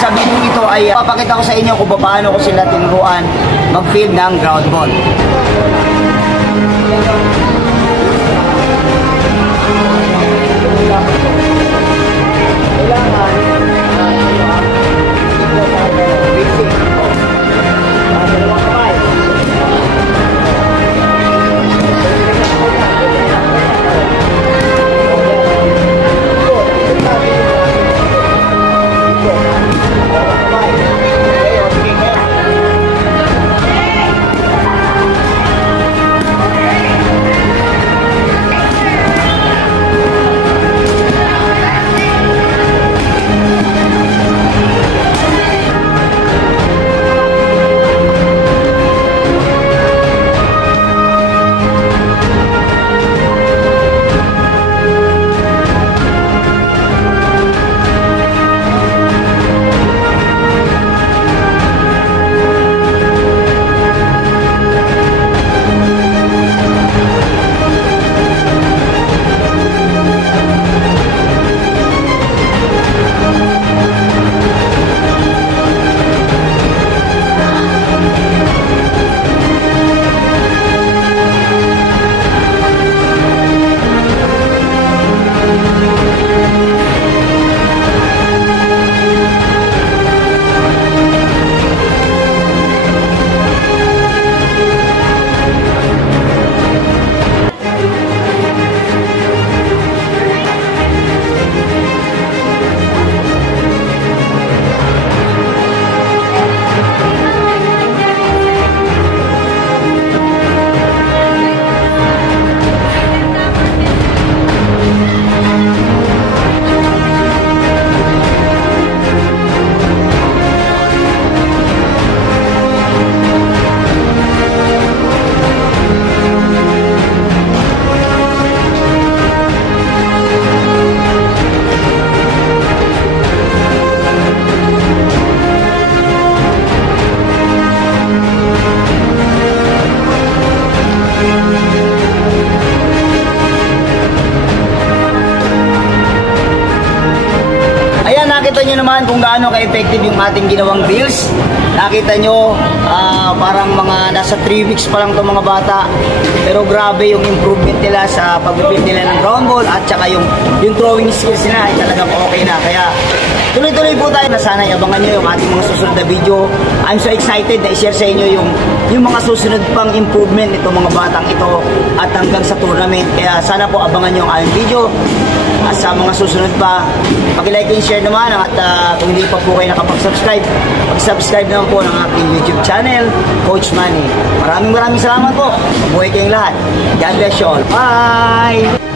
sa video ito ay papakita ko sa inyo kung paano ko sila tinuruan mag-field ng ground ball. Nakita nyo naman kung gaano ka-effective yung ating ginawang drills. Nakita nyo, parang mga nasa 3 weeks pa lang itong mga bata. Pero grabe yung improvement nila sa pag-build nila ng ground ball at saka yung throwing skills nila ay talagang okay na. Kaya tuloy-tuloy po tayo na sana abangan nyo yung ating mga susunod na video. I'm so excited na i-share sa inyo yung mga susunod pang improvement nitong mga batang ito at hanggang sa tournament. Kaya sana po abangan nyo ang ating video. At sa mga susunod pa, pag-like and share naman at kung hindi pa po kayo nakapag-subscribe, mag-subscribe naman po ng aking YouTube channel, Coach Manny. Maraming salamat po. Mabuhay kayong lahat. God bless you all. Bye!